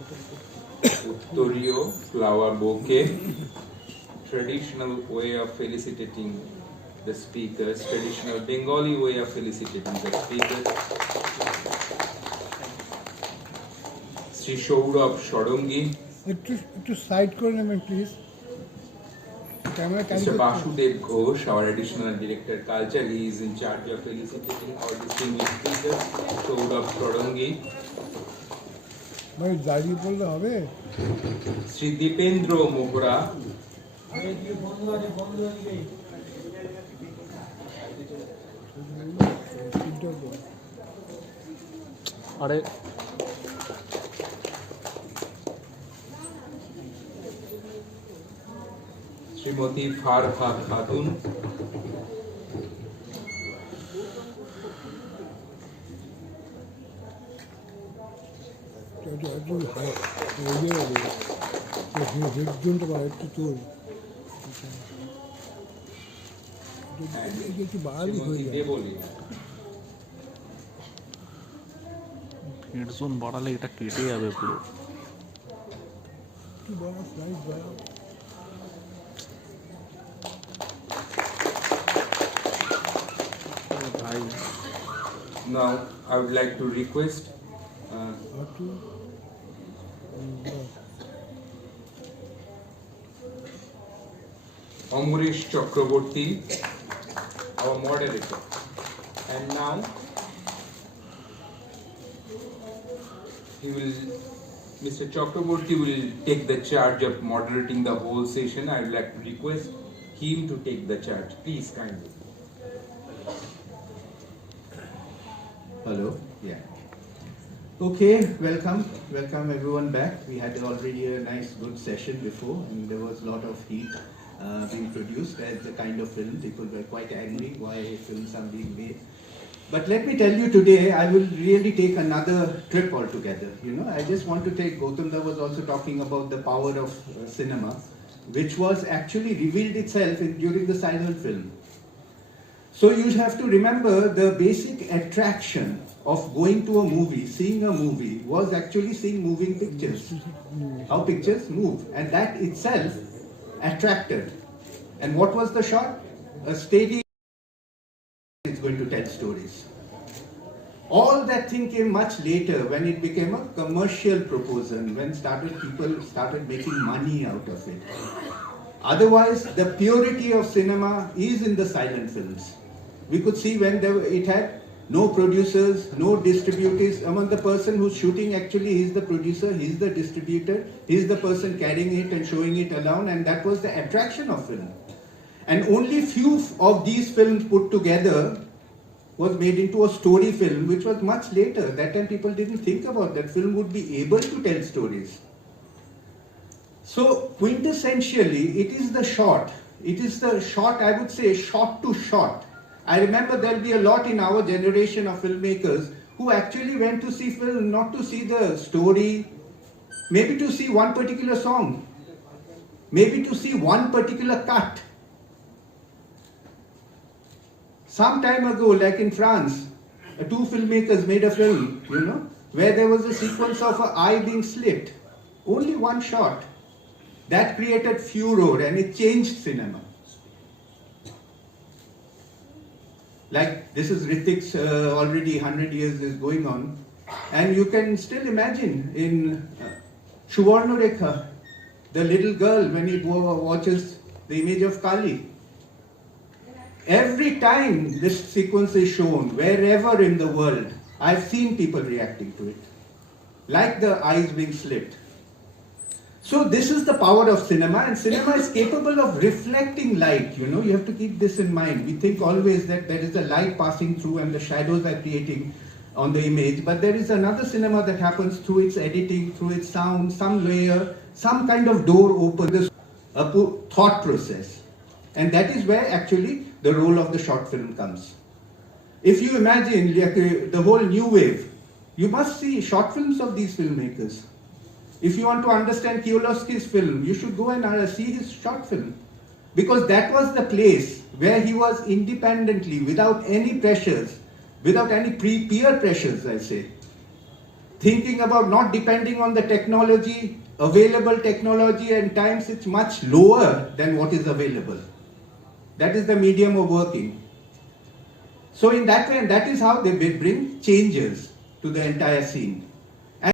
Uttorio, flower bouquet, traditional way of felicitating the speakers, traditional Bengali way of felicitating the speakers. Sri Shourabh Shorongi, একটু side করে নেবেন please camera carry Mr. Basudev Ghosh, our additional director culture, he is in charge of felicitating all distinguished speakers. Shourabh Shorongi, ভাই দাঁড়িয়ে পড়লে হবে Sri Dipendra Mohra, আরে Srimati Farha Khatun, হেডজোনটা বা একটু তোল একটু বাড়ালি হয়ে Srimati যায় Devolina. হেডজোন বাড়ালে এটা কেটে যাবে পুরো। একটু বাড়া সাইজ বাড়া ভাই Now, I would like to request একটু Amrish Chakraborty, our moderator. And now, Mr. Chakraborty will take the charge of moderating the whole session. I would like to request him to take the charge. Please, kindly. Hello. Yeah. Okay, welcome everyone back. We had already a nice good session before and there was a lot of heat being produced as the kind of film. People were quite angry why films are being made. But let me tell you today, I will really take another trip altogether. You know, I just want to take, Gautamda was also talking about the power of cinema, which was actually revealed itself during the silent film. So you have to remember the basic attraction of going to a movie, seeing a movie, was actually seeing moving pictures. How pictures move. And that itself attracted. And what was the shot? A steady is going to tell stories. All that thing came much later when it became a commercial proposal, when people started making money out of it. Otherwise, the purity of cinema is in the silent films. We could see when it had no producers, no distributors. Among the person who's shooting, actually, he's the producer, he's the distributor, he's the person carrying it and showing it around, and that was the attraction of film. And only few of these films put together was made into a story film, which was much later. That time people didn't think about that film would be able to tell stories. So quintessentially, it is the shot. It is the shot, I would say, shot to shot. I remember there'll be a lot in our generation of filmmakers who actually went to see film not to see the story, maybe to see one particular song, maybe to see one particular cut. Some time ago, like in France, two filmmakers made a film, you know, where there was a sequence of an eye being slit. Only one shot. That created furor and it changed cinema. Like this is Ritik's already 100 years is going on. And you can still imagine in Suvarnarekha, the little girl when he watches the image of Kali. Every time this sequence is shown, wherever in the world, I've seen people reacting to it. Like the eyes being slit. So this is the power of cinema, and cinema is capable of reflecting light. You know, you have to keep this in mind. We think always that there is a light passing through and the shadows are creating on the image, but there is another cinema that happens through its editing, through its sound, some layer, some kind of door opens, a thought process. And that is where actually the role of the short film comes. If you imagine like, the whole new wave, you must see short films of these filmmakers. If you want to understand Kieslowski's film, you should go and see his short film. Because that was the place where he was independently, without any pressures, without any peer pressures, I say. thinking about not depending on the technology, available technology, and times it's much lower than what is available. That is the medium of working. So in that way, and that is how they bring changes to the entire scene.